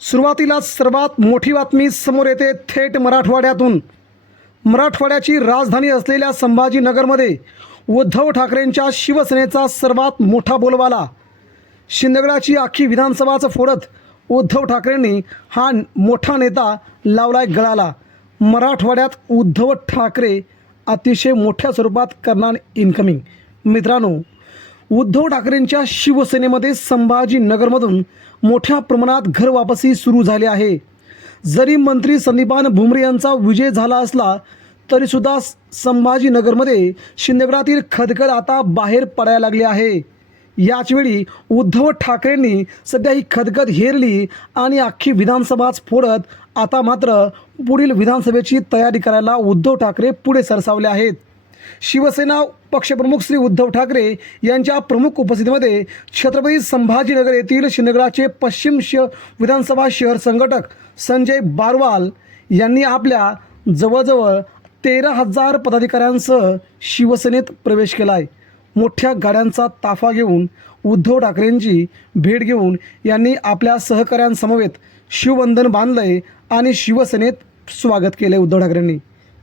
सुरुवातीला सर्वात मोठी बातमी समोर येते थेट मराठवाड्यातून. मराठवाड्याची राजधानी असलेल्या संभाजीनगरमध्ये उद्धव ठाकरेंच्या शिवसेनेचा सर्वात मोठा बोलबाला. शिंदगडाची आखी विधानसभाचं फोडत उद्धव ठाकरेंनी हा मोठा नेता लावलाय गळाला. मराठवाड्यात उद्धव ठाकरे अतिशय मोठ्या स्वरूपात करणार इन्कमिंग मित्रांनो उद्धव ठाकरेंच्या शिवसेनेमध्ये संभाजीनगरमधून मोठ्या प्रमाणात घर वापसी सुरू झाली आहे. जरी मंत्री संदीपान भुमरे यांचा विजय झाला असला तरीसुद्धा संभाजीनगरमध्ये शिंदेगडातील खदखद आता बाहेर पडायला लागली आहे. याचवेळी उद्धव ठाकरेंनी सध्या ही खदखद हेरली आणि अख्खी विधानसभाच फोडत आता मात्र पुढील विधानसभेची तयारी करायला उद्धव ठाकरे पुढे सरसावले आहेत. शिवसेना पक्षप्रमुख श्री उद्धव ठाकरे यांच्या प्रमुख उपस्थितीमध्ये छत्रपती संभाजीनगर येथील शिंदगडाचे पश्चिम श विधानसभा शहर संघटक संजय बारवाल यांनी आपल्या जवळजवळ तेरा हजार पदाधिकाऱ्यांसह शिवसेनेत प्रवेश केला आहे मोठ्या गाड्यांचा ताफा घेऊन उद्धव ठाकरेंची भेट घेऊन यांनी आपल्या सहकाऱ्यांसमवेत शिवबंधन बांधलंय आणि शिवसेनेत स्वागत केलं उद्धव ठाकरेंनी.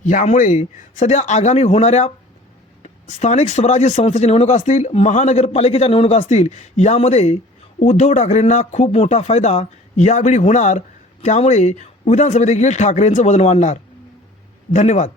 यामुळे सध्या आगामी होणाऱ्या स्थानिक स्वराज्य संस्थेच्या निवडणुका असतील महानगरपालिकेच्या निवडणुका असतील यामध्ये उद्धव ठाकरेंना खूप मोठा फायदा यावेळी होणार. त्यामुळे विधानसभेदेखील ठाकरेंचं वजन वाढणार. धन्यवाद.